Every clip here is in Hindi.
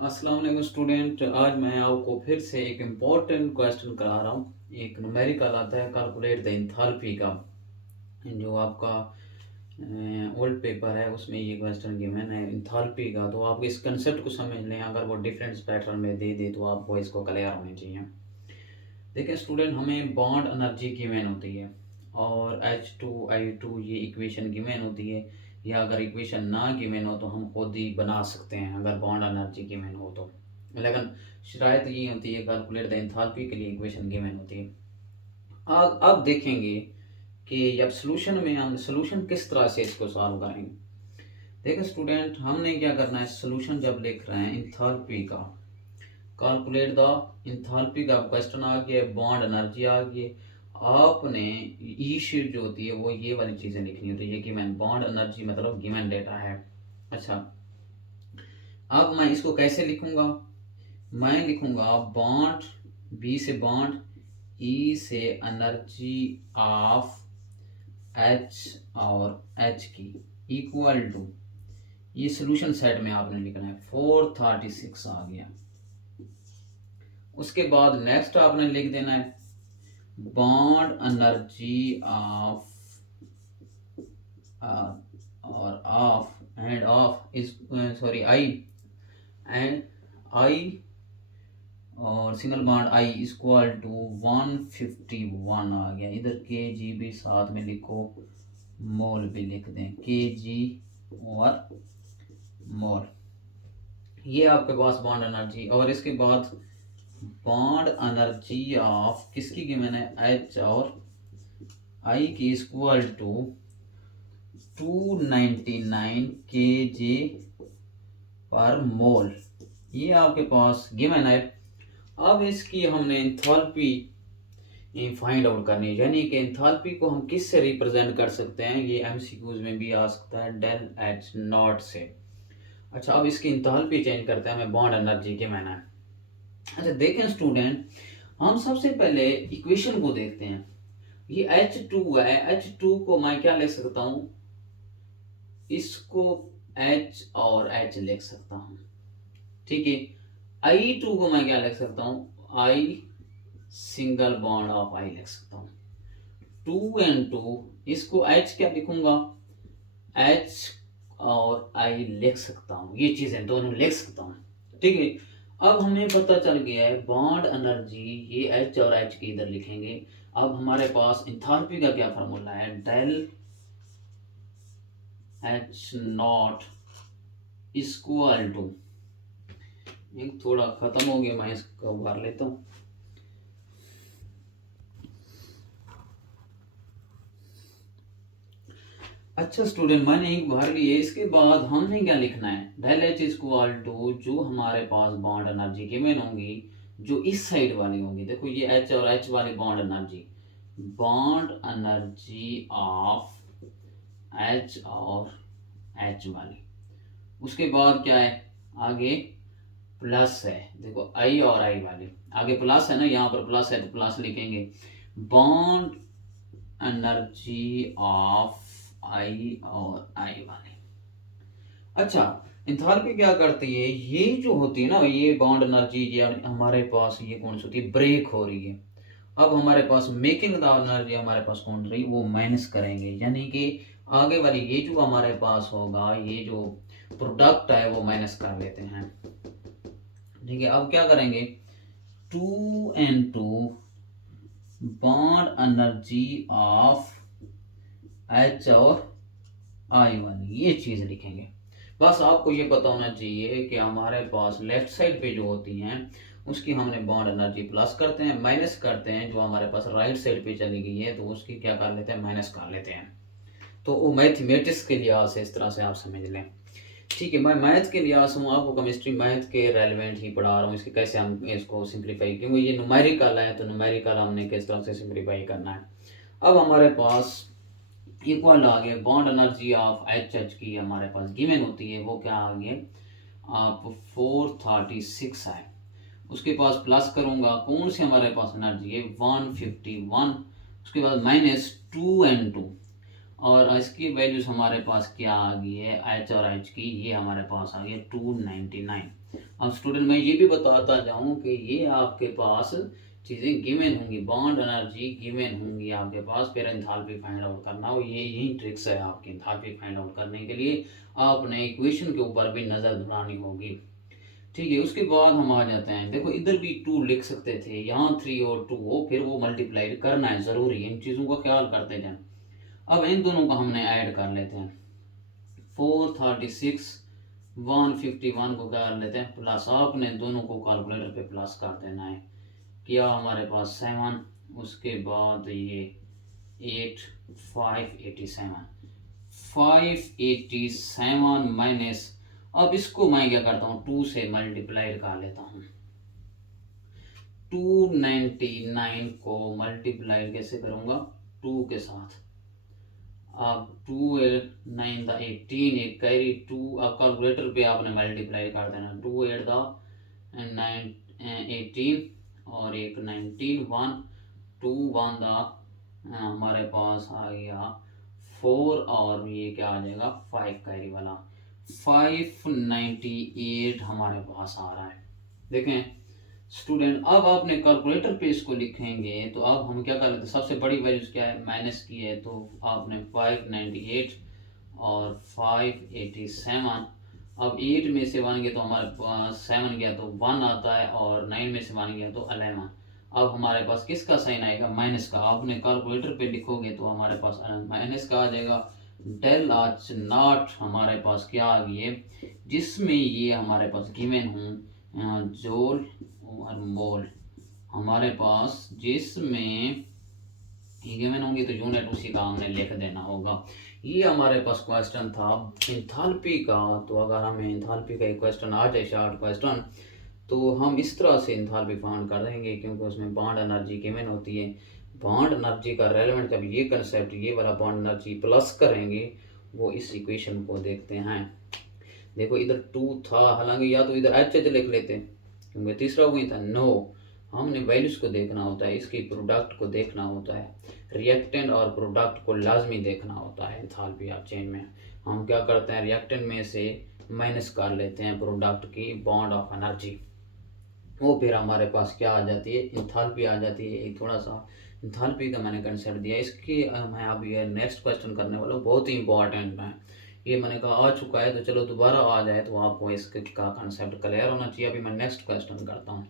अस्सलाम वालेकुम स्टूडेंट। आज मैं आपको फिर से एक इम्पोर्टेंट क्वेश्चन करा रहा हूँ। एक न्यूमेरिकल आता है, कैलकुलेट द एंथैल्पी का। जो आपका ओल्ड पेपर है उसमें ये क्वेश्चन गिवन है एंथैल्पी का। तो आप इस कंसेप्ट को समझ लें, अगर वो डिफरेंस पैटर्न में दे दे तो आपको इसको क्लियर होनी चाहिए। देखिए स्टूडेंट, हमें बॉन्ड एनर्जी गिवन होती है और H2I2 ये इक्वेशन गिवन होती है, या अगर इक्वेशन ना गिवन हो तो हम खुद ही बना सकते हैं अगर बॉन्ड एनर्जी गिवन हो तो। लेकिन शरायत ये होती है, कैलकुलेट द एंथैल्पी के लिए इक्वेशन गिवन होती है। अब देखेंगे कि जब सोल्यूशन में हम सोल्यूशन किस तरह से इसको सॉल्व करेंगे। देखिए स्टूडेंट, हमने क्या करना है, सोल्यूशन जब लिख रहे हैं एंथैल्पी का, कैलकुलेट द इंथैल्पी का क्वेश्चन आ गया, बॉन्ड एनर्जी आ गई। आपने ई शीट जो होती है वो ये वाली चीज़ें लिखनी होती है, ये गिवन बॉन्ड एनर्जी मतलब गिवन डेटा है। अच्छा, अब मैं इसको कैसे लिखूंगा? मैं लिखूंगा बॉन्ड, बी से बॉन्ड, ई से एनर्जी ऑफ एच और एच की इक्वल टू, ये सोल्यूशन सेट में आपने लिखना है 436 आ गया। उसके बाद नेक्स्ट आपने लिख देना है बॉन्ड एनर्जी ऑफ और of and of is sorry I, and I और single bond I equal to 151 आ गया। इधर के जी भी साथ में लिखो, मोल भी लिख दें, के जी और मोल। ये आपके पास बॉन्ड एनर्जी। और इसके बाद बॉन्ड एनर्जी ऑफ किसकी गिवन है, एच और आई की इक्वल टू 299 kJ पर मोल। ये आपके पास गिवन है। अब इसकी हमने एंथैल्पी फाइंड आउट करनी है, यानी कि एंथैल्पी को हम किस से रिप्रेजेंट कर सकते हैं, ये एमसीक्यूज में भी आ सकता है, डेल एच नॉट से। अच्छा, अब इसकी एंथैल्पी चेंज करते हैं, हमें बॉन्ड एनर्जी गिवन है। अच्छा देखें स्टूडेंट, हम सबसे पहले इक्वेशन को देखते हैं। ये H2 है, H2 को मैं क्या लिख सकता हूँ, इसको H और H लिख सकता हूँ, ठीक है। I2 को मैं क्या लिख सकता हूँ, I single bond of I लिख सकता हूँ। 2 इसको H क्या लिखूंगा, H और I लिख सकता हूँ, ये चीजें दोनों लिख सकता हूँ, ठीक है। अब हमें पता चल गया है बॉन्ड एनर्जी, ये H और H की इधर लिखेंगे। अब हमारे पास एंथैल्पी का क्या फार्मूला है, del H naught equal to, एक थोड़ा खत्म हो गया, मैं इसको भर लेता हूँ। अच्छा स्टूडेंट, मैंने एक भर लिए। इसके बाद हमने क्या लिखना है, डेल एच इक्वल टू, जो हमारे पास बॉन्ड एनर्जी गिवन होंगी जो इस साइड वाली होंगी, देखो ये एच और एच वाली बॉन्ड एनर्जी ऑफ एच और एच वाली। उसके बाद क्या है, आगे प्लस है, देखो आई और आई वाली, आगे प्लस है ना, यहाँ पर प्लस है तो प्लस लिखेंगे, बॉन्ड एनर्जी ऑफ आई और आई वाली। अच्छा, एंथैल्पी क्या करती है, ये जो होती है ना, ये बॉन्ड एनर्जी, ये हमारे पास ये कौन सी होती है, ब्रेक हो रही है। अब हमारे पास मेकिंग द एनर्जी हमारे पास कौन रही, वो माइनस करेंगे, यानी कि आगे वाली ये जो हमारे पास होगा, ये जो प्रोडक्ट है वो माइनस कर लेते हैं, ठीक है। अब क्या करेंगे, 2 बॉन्ड एनर्जी ऑफ एच और आई वन, ये चीज लिखेंगे। बस आपको ये पता होना चाहिए कि हमारे पास लेफ्ट साइड पे जो होती हैं उसकी हमने बॉन्ड एनर्जी प्लस करते हैं, माइनस करते हैं, जो हमारे पास राइट साइड पे चली गई है तो उसकी क्या कर लेते हैं, माइनस कर लेते हैं। तो वो मैथमेटिक्स के लिहाज से इस तरह से आप समझ लें, ठीक है। मैं मैथ के लिहाज से हूँ, आपको केमिस्ट्री मैथ के रेलिवेंट ही पढ़ा रहा हूँ, इसके कैसे हम इसको सिंप्लीफाई, क्योंकि ये न्यूमेरिकल है तो न्यूमेरिकल हमने किस तरह से सिंप्लीफाई करना है। अब हमारे पास इक्वल आ गया, bond energy of H H की हमारे पास गिवन होती है, वो क्या आ गया, आप 436 है। उसके पास प्लस करूंगा, कौन सी हमारे पास एनर्जी है, 151। उसके बाद -2 N2। और इसकी वैल्यूज हमारे पास क्या आ गई है, एच और एच की, ये हमारे पास आ गई 299। अब स्टूडेंट मैं ये भी बताता जाऊँ कि ये आपके पास चीज़ें गिवन होंगी, बॉन्ड एनर्जी गिवन होंगी आपके पास, फिर एंथैल्पी फाइंड आउट करना हो। ये यही ट्रिक्स है आपकी एंथैल्पी फाइंड आउट करने के लिए, आपने इक्वेशन के ऊपर भी नज़र दौड़ानी होगी। ठीक है, उसके बाद हम आ जाते हैं, देखो इधर भी 2 लिख सकते थे, यहाँ 3 और 2 हो, फिर वो मल्टीप्लाई करना है, ज़रूरी इन चीज़ों का ख्याल करते जाएं। अब इन दोनों को हमने ऐड कर लेते हैं, 436 151 को क्या कर लेते हैं प्लस, आपने दोनों को कैलकुलेटर पे प्लस कर देना है। किया हमारे पास 7, उसके बाद ये 8, 587, 587 माइनस, अब इसको मैं क्या करता हूँ 2 से मल्टीप्लाई कर लेता हूँ। 299 को मल्टीप्लाई कैसे करूँगा, 2 के साथ। अब 2 9 द 18, एक कैरी 2, अब कैलकुलेटर पे आपने मल्टीप्लाई कर देना, 2 8 द 9 18 और एक 19 1 2 1 द हमारे पास आ गया 4 और ये क्या आ जाएगा 5 कैरी वाला, 598 हमारे पास आ रहा है। देखें स्टूडेंट, अब आपने कैलकुलेटर पे इसको लिखेंगे तो अब हम क्या कर लेते हैं, सबसे बड़ी वैल्यूज क्या है, माइनस की है, तो आपने 598 और 587, अब 8 में से 1 गया तो हमारे पास 7 गया तो 1 आता है, और 9 में से 1 गया तो 11। अब हमारे पास किसका साइन आएगा, माइनस का। आपने कैलकुलेटर पे लिखोगे तो हमारे पास माइनस का आ जाएगा। डेल आच नॉट हमारे पास क्या आ गई है, जिसमें ये हमारे पास गिवन हूँ जोल और मोल, हमारे पास जिसमें गिवन होंगी तो यूनिट उसी का हमने लिख देना होगा। ये हमारे पास क्वेश्चन था एंथैल्पी का। तो अगर हमें एंथैल्पी का एक क्वेश्चन आ जाए, शॉर्ट क्वेश्चन, तो हम इस तरह से एंथैल्पी फाइंड कर देंगे, क्योंकि उसमें बॉन्ड एनर्जी गिवन होती है। बॉन्ड एनर्जी का रेलेवेंट जब ये कंसेप्ट, ये वाला बॉन्ड एनर्जी प्लस करेंगे, वो इस इक्वेशन को देखते हैं। देखो इधर 2 था, हालांकि या तो इधर एच एच लिख लेते क्योंकि तीसरा वही था। नो, हमने वैल्यूज को देखना होता है, इसकी प्रोडक्ट को देखना होता है, रिएक्टेंट और प्रोडक्ट को लाजमी देखना होता है। एंथैल्पी ऑफ चेंज में हम क्या करते हैं, रिएक्टेंट में से माइनस कर लेते हैं प्रोडक्ट की बॉन्ड ऑफ एनर्जी, वो फिर हमारे पास क्या आ जाती है, एंथैल्पी आ जाती है। थोड़ा सा एंथैल्पी का मैंने कंसेप्ट दिया, इसकी मैं अब ये नेक्स्ट क्वेश्चन करने वाला हूँ, बहुत ही इंपॉर्टेंट है। ये मैंने कहा आ चुका है, तो चलो दोबारा आ जाए तो आपको इसका कंसेप्ट क्लियर होना चाहिए। अभी मैं नेक्स्ट क्वेश्चन करता हूँ।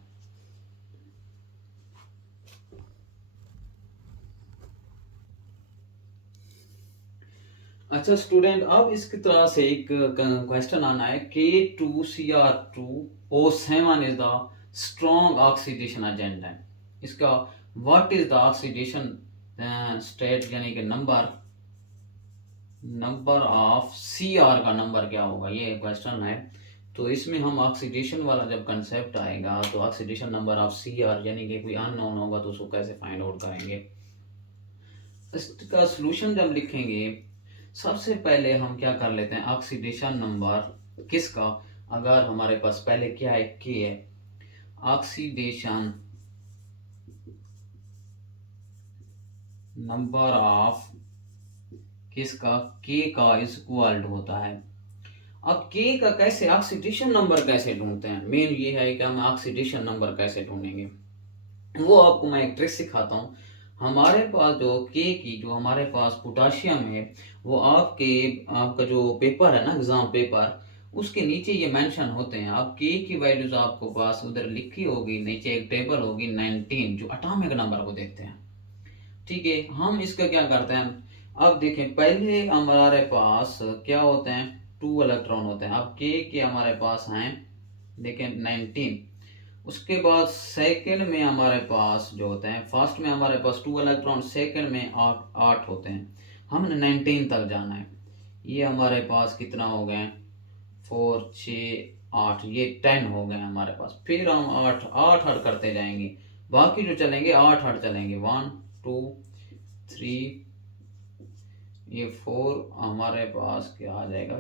अच्छा स्टूडेंट, अब इसकी तरह से एक क्वेश्चन आना है, K2Cr2O7 is the strong oxidation agent है। इसका what is the oxidation state, यानी कि नंबर ऑफ Cr का नंबर क्या होगा, ये क्वेश्चन है। तो इसमें हम ऑक्सीडेशन वाला जब कंसेप्ट आएगा तो ऑक्सीडेशन नंबर ऑफ Cr यानी कि कोई अननोन होगा तो उसको कैसे फाइंड आउट करेंगे। इसका सॉल्यूशन जब लिखेंगे, सबसे पहले हम क्या कर लेते हैं, ऑक्सीडेशन नंबर किसका, अगर हमारे पास पहले क्या है, के है, ऑक्सीडेशन नंबर ऑफ किसका, के का इज इक्वल होता है। अब के का कैसे ऑक्सीडेशन नंबर कैसे ढूंढते हैं, मेन ये है कि हम ऑक्सीडेशन नंबर कैसे ढूंढेंगे, वो आपको मैं एक ट्रिक सिखाता हूँ। हमारे पास जो के की जो हमारे पास पोटाशियम है, वो आपका जो पेपर है ना, एग्जाम पेपर, उसके नीचे ये मेंशन होते हैं। आप के की वैल्यूज आपको पास उधर लिखी होगी, नीचे एक टेबल होगी 19 जो एटॉमिक नंबर को देखते हैं। ठीक है, हम इसका क्या करते हैं, अब देखें पहले हमारे पास क्या होते हैं, 2 इलेक्ट्रॉन होते हैं। अब के हमारे पास हैं, देखें 19, उसके बाद सेकंड में हमारे पास जो होते हैं, फर्स्ट में हमारे पास 2 इलेक्ट्रॉन, सेकंड में 8 होते हैं। हमने 19 तक जाना है। ये हमारे पास कितना हो गए, 4 6 8, ये 10 हो गए हमारे पास। फिर हम 8 8 8 करते जाएंगे, बाकी जो चलेंगे 8 8 चलेंगे, 1 2 3, ये 4 हमारे पास क्या आ जाएगा,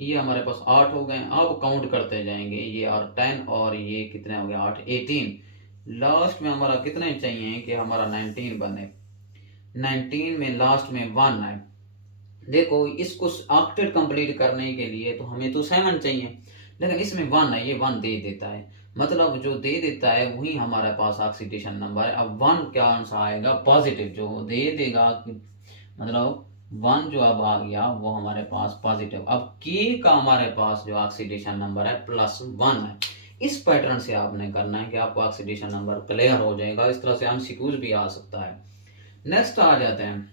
ये हमारे पास 8 हो गए। अब काउंट करते जाएंगे, ये और 10 और ये कितने हो गए 8 18, लास्ट में हमारा कितने चाहिए कि हमारा 19 बने, 19 में लास्ट में 1 है, देखो इसको ऑक्टेट कंप्लीट करने के लिए तो हमें तो 7 चाहिए, लेकिन इसमें 1 है, ये 1 दे देता है, मतलब जो दे देता है वही हमारे पास ऑक्सीडेशन नंबर है। अब 1 क्या सा आएगा, पॉजिटिव जो दे देगा, मतलब 1 जो अब आ गया वो हमारे पास पॉजिटिव। अब के का हमारे पास जो ऑक्सीडेशन नंबर है +1 है। इस पैटर्न से आपने करना है कि आपको ऑक्सीडेशन नंबर क्लियर हो जाएगा। इस तरह से एमसीक्यूज भी आ सकता है। नेक्स्ट आ जाते हैं,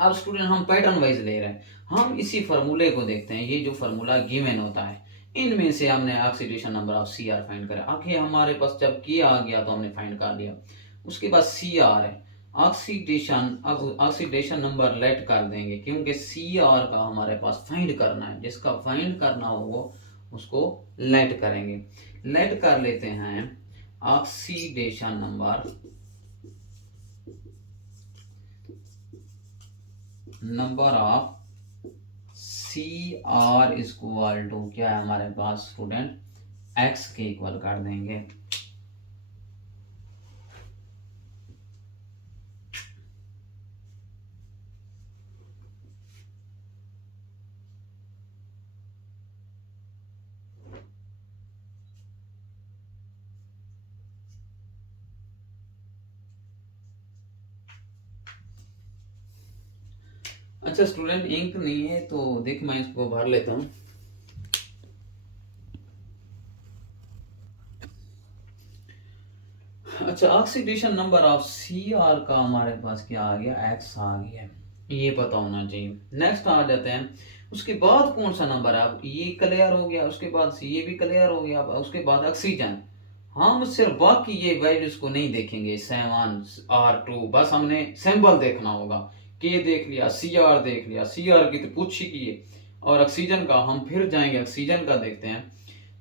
अब स्टूडेंट हम पैटर्न वाइज ले रहे हैं, हम इसी फार्मूले को देखते हैं। ये जो फार्मूला गिवन होता है, इनमें से हमने oxidation number of C R find करा। आखिर हमारे पास जब के आ गया तो हमने फाइंड कर लिया। उसके बाद सी आर है ऑक्सीडेशन, अब ऑक्सीडेशन नंबर लेट कर देंगे क्योंकि सी आर का हमारे पास फाइंड करना है। जिसका फाइंड करना हो वो उसको लेट करेंगे। लेट कर लेते हैं oxidation number of C R equal to क्या है हमारे पास स्टूडेंट, एक्स के इक्वल कर देंगे। अच्छा स्टूडेंट इंक नहीं है तो देख मैं इसको भर लेता हूँ। अच्छा oxidation number of C R का हमारे पास क्या आ गया, एक्स आ गया, ये पता होना चाहिए। नेक्स्ट आ जाते हैं, उसके बाद कौन सा नंबर है, अब ये क्लियर हो गया, उसके बाद ये भी क्लियर हो गया, अब उसके बाद ऑक्सीजन। हम सिर्फ बाकी ये वैल्यूज को नहीं देखेंगे, 7R2 बस हमने सिंबल देखना होगा। के देख लिया, सी आर देख लिया, सी आर की तो पूछ ही की है। और ऑक्सीजन का हम फिर जाएंगे, ऑक्सीजन का देखते हैं।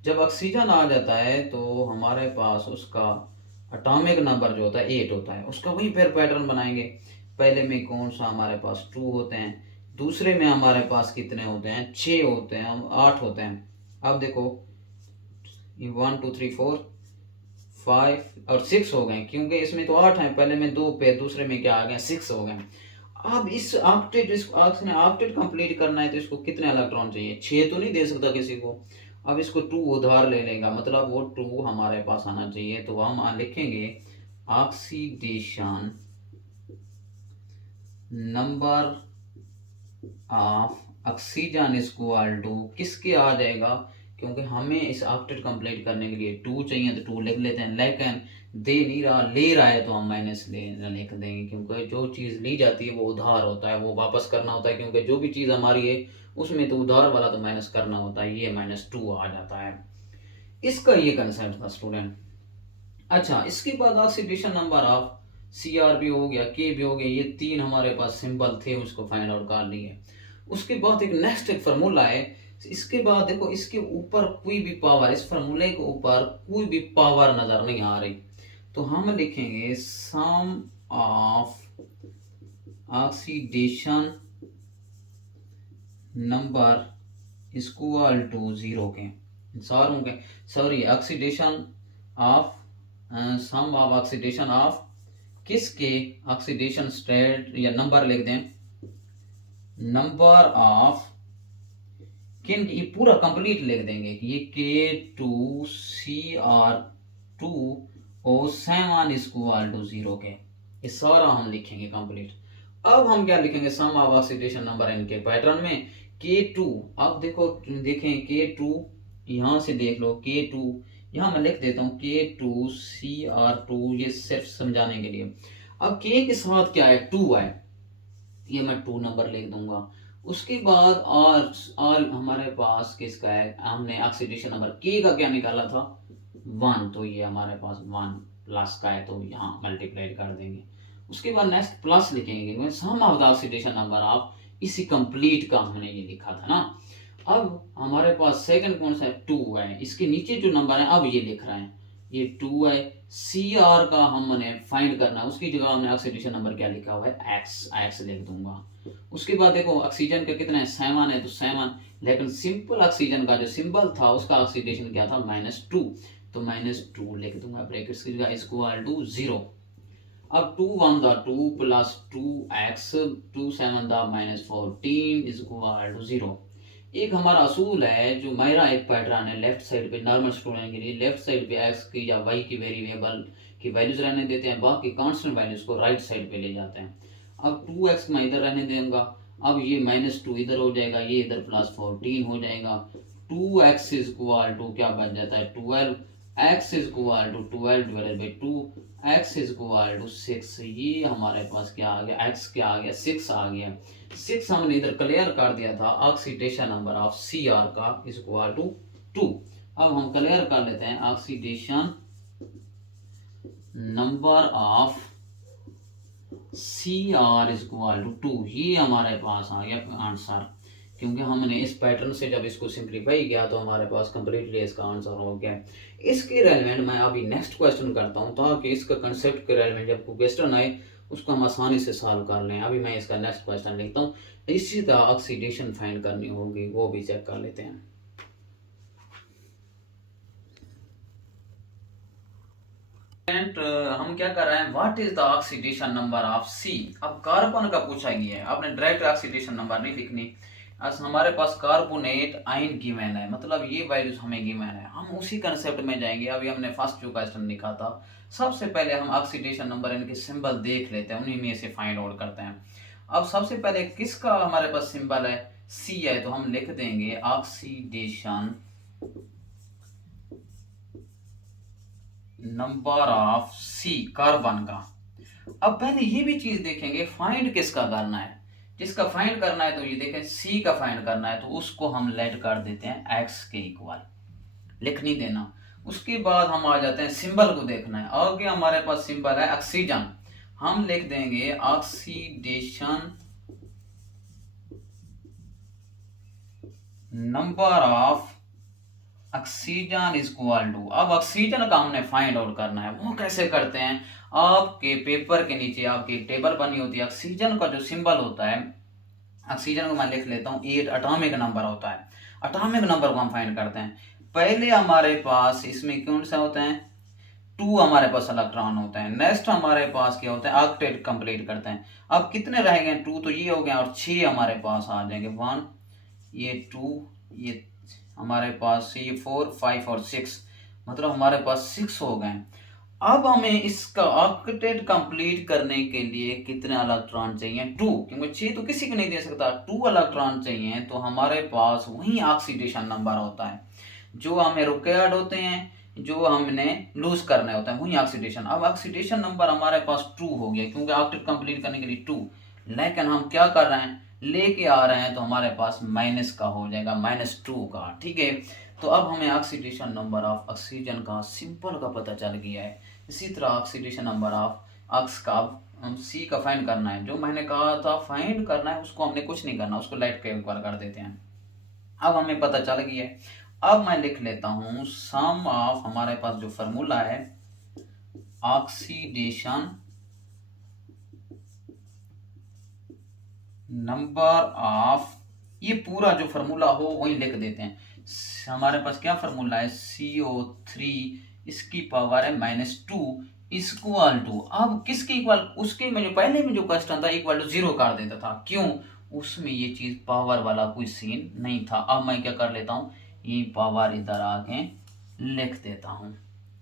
जब ऑक्सीजन आ जाता है तो हमारे पास उसका एटॉमिक नंबर जो होता है 8 होता है, उसका वही फिर पैटर्न बनाएंगे। पहले में कौन सा हमारे पास 2 होते हैं, दूसरे में हमारे पास कितने होते हैं, 6 होते हैं, 8 होते हैं। अब देखो ये 1 2 3 4 5 और 6 हो गए, क्योंकि इसमें तो 8 है, पहले में 2 पे, दूसरे में क्या आ गए 6 हो गए। अब इस ऑक्टेट, इस ऑक्टेट कंप्लीट करना है तो इसको कितने इलेक्ट्रॉन चाहिए, 6 तो नहीं दे सकता किसी को। अब इसको 2 उधार ले लेगा, मतलब वो 2 हमारे पास आना चाहिए। तो हम लिखेंगे oxidation number of oxygen equal to किसके आ जाएगा, क्योंकि हमें इस ऑक्टेट कंप्लीट करने के लिए 2 चाहिए तो 2 लिख लेते हैं। लेकिन दे नहीं रहा, ले रहा है तो हम माइनस लिख देंगे, क्योंकि जो चीज़ ली जाती है वो उधार होता है, वो वापस करना होता है। क्योंकि जो भी चीज़ हमारी है उसमें तो उधार वाला तो माइनस करना होता है, ये -2 आ जाता है। इसका ये कंसेप्ट था स्टूडेंट। अच्छा इसके बाद oxidation number of C R भी हो गया, के भी हो गया, ये 3 हमारे पास सिंबल थे, उसको फाइंड आउट कर लिए। उसके बाद एक नेक्स्ट एक फार्मूला है। इसके बाद देखो इसके ऊपर कोई भी पावर, इस फार्मूले के ऊपर कोई भी पावर नजर नहीं आ रही, तो हम लिखेंगे sum of oxidation number equal to 0 के सारों के, sorry oxidation of sum of oxidation of किसके, ऑक्सीडेशन स्टेट या नंबर लिख दें, नंबर ऑफ किन, ये पूरा कंप्लीट लिख देंगे कि ये K2CR2O7 इक्वल टू 0 के, ये सारा हम लिखेंगे कंप्लीट। अब हम क्या लिखेंगे, सम ऑफ ऑक्सीडेशन नंबर इनके पैटर्न में K2। अब देखो देखें K2, यहाँ से देख लो K2, यहाँ मैं लिख देता हूँ K2CR2, ये सिर्फ समझाने के लिए। अब K के साथ क्या है, 2 है, ये मैं 2 नंबर लिख दूंगा। उसके बाद और हमारे पास किसका है, हमने ऑक्सीडेशन नंबर के का क्या निकाला था 1, तो ये हमारे पास 1 प्लस का है, तो यहाँ मल्टीप्लाई कर देंगे। उसके बाद नेक्स्ट प्लस लिखेंगे, sum of the oxidation number of, इसी कंप्लीट का हमने ये लिखा था ना। अब हमारे पास सेकंड कौन सा है, 2 है, इसके नीचे जो नंबर है अब ये लिख रहे हैं, ये 2 है। सी आर का हमने फाइंड करना है, उसकी जगह हमने ऑक्सीडेशन नंबर क्या लिखा हुआ है, एक्स, एक्स लिख दूंगा। उसके बाद देखो ऑक्सीजन का कितना है, 7 है, तो 7, लेकिन सिंपल ऑक्सीजन का जो सिंबल था उसका ऑक्सीडेशन क्या था, -2, तो -2 लिख दूंगा ब्रैकेट्स की जगह इक्वल टू 0। अब 2 1 2 plus 2x 2 7 -14 is equal to 0। एक हमारा असूल है जो मेरा एक पैटर्न है, लेफ्ट साइड पे नॉर्मल स्टूडेंट के लिए लेफ्ट साइड पे x की या y की वेरिएबल की वैल्यूज रहने देते हैं, बाकी कांस्टेंट वैल्यूज को राइट साइड पे ले जाते हैं। अब 2x मैं इधर रहने दूंगा, अब ये -2 इधर हो जाएगा, ये इधर +14 हो जाएगा। 2x इज इक्वल टू क्या बच जाता है 12, x is equal to 12 divided by 2, x is equal to 6। ये हमारे पास क्या आ गया, x क्या आ गया 6 आ गया। 6 हमने इधर क्लियर कर दिया था, ऑक्सीडेशन नंबर ऑफ Cr का इज इक्वल टू 2। अब हम क्लियर कर लेते हैं oxidation number of Cr is equal to 2। ये हमारे पास आ गया आंसर, क्योंकि हमने इस पैटर्न से जब इसको सिंप्लीफाई किया तो हमारे पास कंप्लीटली इसका आंसर हो गया। इसके रेलिवेंट मैं अभी नेक्स्ट क्वेश्चन करता हूँ, ताकि इसका कंसेप्ट के रेलिवेंट जब कोई क्वेश्चन आए उसको हम आसानी से सॉल्व कर लें। अभी मैं इसका नेक्स्ट क्वेश्चन लिखता हूँ, इसी तरह ऑक्सीडेशन फाइंड करनी होगी, वो भी चेक कर लेते हैं। हम क्या कर रहे हैं, what is the oxidation number of C. अब कार्बन का पूछा गया है, आपने डायरेक्ट ऑक्सीडेशन नंबर नहीं लिखनी। आज हमारे पास कार्बोनेट आयन गिवन है, मतलब ये वैल्यूज हमें गिवन है, हम उसी कंसेप्ट में जाएंगे। अभी हमने फर्स्ट जो क्वेश्चन लिखा था, सबसे पहले हम ऑक्सीडेशन नंबर इनके सिंबल देख लेते हैं, उन्हीं में से फाइंड आउट करते हैं। अब सबसे पहले किसका हमारे पास सिंबल है, सी है, तो हम लिख देंगे oxidation number of C carbon का। अब पहले ये भी चीज देखेंगे फाइंड किसका करना है, जिसका फाइंड करना है तो ये देखें सी का फाइंड करना है, तो उसको हम लेट कर देते हैं एक्स के इक्वल, लिख नहीं देना। उसके बाद हम आ जाते हैं सिंबल को देखना है, आगे हमारे पास सिंबल है ऑक्सीजन, हम लिख देंगे oxidation number of oxygen is equal to. अब ऑक्सीजन का हमने फाइंड आउट करना है, वो कैसे करते हैं, आपके पेपर के नीचे आपकी एक टेबल बनी होती है, ऑक्सीजन का जो सिंबल होता है, ऑक्सीजन को मैं लिख लेता हूँ 8 एटॉमिक नंबर होता है, एटॉमिक नंबर को हम फाइंड करते हैं। पहले हमारे पास इसमें कौन सा होता है, 2 हमारे पास इलेक्ट्रॉन होता है। नेक्स्ट हमारे पास क्या होता है, ऑक्टेट कंप्लीट करते हैं। अब कितने रह गए, 2 तो ये हो गया, और 6 हमारे पास आ जाएंगे, 1 ये 2 ये हमारे पास ये 4 5 और 6, मतलब हमारे पास 6 हो गए। अब हमें इसका ऑक्टेट कंप्लीट करने के लिए कितने इलेक्ट्रॉन चाहिए, 2, क्योंकि 6 तो किसी को नहीं दे सकता, 2 इलेक्ट्रॉन चाहिए। तो हमारे पास वही ऑक्सीडेशन नंबर होता है, जो हमें रिक्वायर्ड होते हैं, जो हमने लूज करने होता है, वही ऑक्सीडेशन। अब ऑक्सीडेशन नंबर हमारे पास 2 हो गया, क्योंकि ऑक्टेट कंप्लीट करने के लिए 2, लेकिन हम क्या कर रहे हैं, लेके आ रहे हैं, तो हमारे पास माइनस का हो जाएगा, -2 का, ठीक है। तो अब हमें ऑक्सीडेशन नंबर ऑफ ऑक्सीजन का सिंपल का पता चल गया है। इसी तरह ऑक्सीडेशन नंबर ऑफ ऑक्स का हम सी का फाइंड करना है, जो मैंने कहा था फाइंड करना है, उसको हमने कुछ नहीं करना, उसको लाइट के ऊपर कर देते हैं। अब हमें पता चल गया है। अब मैं लिख लेता हूँ सम ऑफ, हमारे पास जो फॉर्मूला है ऑक्सीडेशन नंबर ऑफ, ये पूरा जो फॉर्मूला हो वही लिख देते हैं। हमारे पास क्या फॉर्मूला है, CO3 इसकी पावर है -2 इक्वल टू, अब किसके इक्वल, उसके में जो पहले में जो क्वेश्चन था इक्वल टू 0 कर देता था, क्यों, उसमें ये चीज पावर वाला कोई सीन नहीं था। अब मैं क्या कर लेता हूँ, ये पावर इधर आके लिख देता हूँ,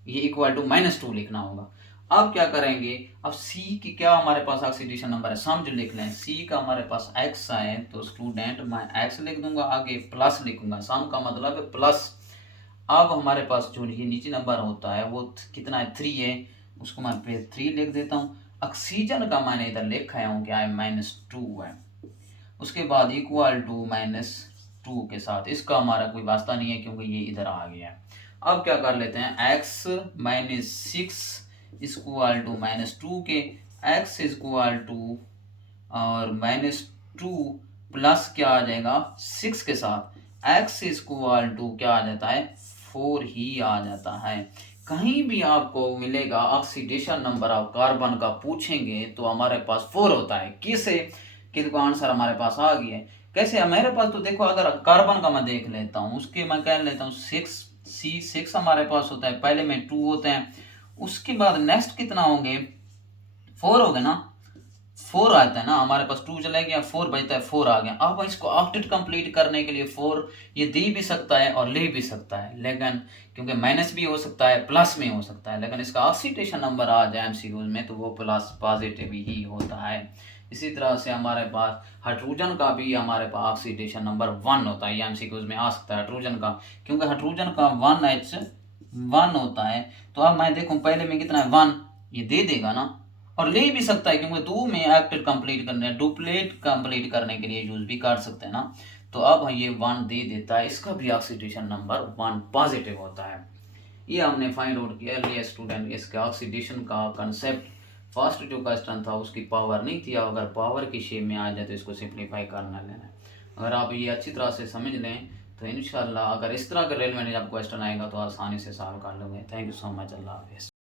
ये इक्वल टू -2 लिखना होगा। अब क्या करेंगे, अब C की क्या हमारे पास ऑक्सीडेशन नंबर है, सम जो लिख लें, C का हमारे पास X आए तो स्टूडेंट मैं X लिख दूंगा, आगे प्लस लिखूंगा, सम का मतलब है प्लस। अब हमारे पास जो ये नीचे नंबर होता है वो कितना है, 3 है, उसको मैं फिर 3 लिख देता हूँ। ऑक्सीजन का मैंने इधर लिखा है क्या है, -2 है। उसके बाद इक्वल टू -2 के साथ, इसका हमारा कोई वास्ता नहीं है क्योंकि ये इधर आ गया है। अब क्या कर लेते हैं, x -6 इक्वल टू -2 के, x इक्वल टू और -2 प्लस क्या आ जाएगा 6 के साथ, x इक्वल टू क्या आ जाता है 4 ही आ जाता है। कहीं भी आपको मिलेगा ऑक्सीडेशन नंबर ऑफ कार्बन का पूछेंगे तो हमारे पास 4 होता है, किसे कि तो आंसर हमारे पास आ गया है। कैसे मेरे पास तो देखो, अगर कार्बन का मैं देख लेता हूँ, उसके मैं कह लेता हूँ 6 हमारे पास होता है, पहले में 2 होते हैं, उसके बाद नेक्स्ट कितना होंगे 4 हो गया ना, 4 आता है ना हमारे पास, 2 चला गया, 4 बचता है, 4 आ गया। अब इसको ऑक्टेट कंप्लीट करने के लिए 4 ये दे भी सकता है और ले भी सकता है, लेकिन क्योंकि माइनस भी हो सकता है प्लस में हो सकता है, लेकिन इसका ऑक्सीडेशन नंबर आ जाए एमसीक्यूज में तो वो प्लस पॉजिटिव ही होता है। इसी तरह से हमारे पास हाइड्रोजन का भी हमारे पास ऑक्सीडेशन नंबर 1 होता है, ये एमसीक्यूज में आ सकता है हाइड्रोजन का, क्योंकि हाइड्रोजन का 1H1 होता है। तो अब मैं देखूं पहले में कितना है 1, ये दे देगा ना, और ले भी सकता है क्योंकि 2 में एक्टेड कंप्लीट करने, डुप्लेट कंप्लीट करने के लिए यूज भी कर सकते हैं ना। तो अब ये 1 दे देता है, इसका भी ऑक्सीडेशन नंबर 1 पॉजिटिव होता है। ये हमने फाइंड आउट किया अर्ली स्टूडेंट। इसके ऑक्सीडेशन का कंसेप्ट फर्स्ट जो क्वेश्चन था उसकी पावर नहीं थी, अगर पावर की शेप में आ जाए तो इसको सिंप्लीफाई करना लेना है। अगर आप ये अच्छी तरह से समझ लें तो इंशाल्लाह अगर इस तरह का रेलेवेंट जब क्वेश्चन आएगा तो आसानी से सॉल्व कर लोगे। थैंक यू सो मच, अल्लाह हाफिज़।